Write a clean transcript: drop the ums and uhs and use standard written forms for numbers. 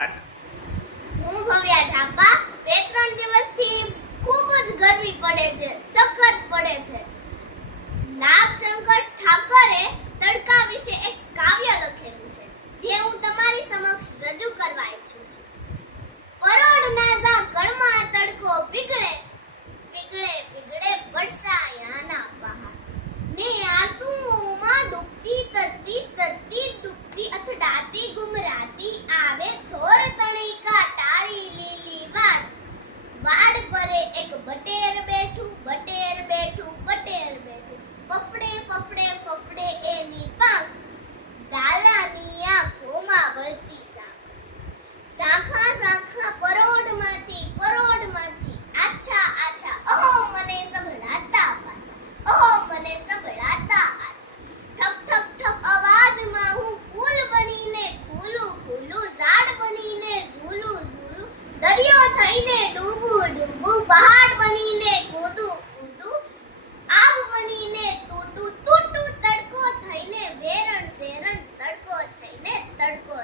હું ભવ્યા ઢાપા બે ત્રણ દિવસથી ખૂબ જ ગરમી પડે છે, સખત પડે છે. લાભશંકર ઠાકરે તડકા વિશે એક કાવ્ય લખેલું છે, જે હું તમારી સમક્ષ રજૂ કરવા ઈચ્છું છું. પરોઢના ઝાકળમાં તડકો પીગળે, પીગળે પીગળે બરસાયાના બહાર, ને આંસુઓમાં ડૂબતી તરતી તરતી ડૂબતી અથડાતી ગુમરાતી આવે થોર તણિકા ટાળી લીલી વાડ. વાડ પરે એક બટેર બેઠું, બટેર બેઠું, બટેર બેઠું, ફફડે ફફડે ફફડે એની પાંખ, ડાલાની આંખોમાં વળતી ઝાંખા ઝાંખા પરોઢમાંથી પરોઢમાંથી આછા આછા ઓહો મને સંભળાતા પાછા, ઓહો મને સંભળાતા આછા. ઠક ઠક ઠક અવાજમાં હું ફૂલ બનીને ખુલું ખુલું, ઝાડ બનીને ઝૂલું ઝૂલું, દરિયો થઈને ડૂબું ડૂબું, પહાડ બનીને કૂદું કૂદું, આબ બનીને તૂટું તૂટું, તડકો થઈને વેરણ શેરણ, તડકો થઈને તડકો.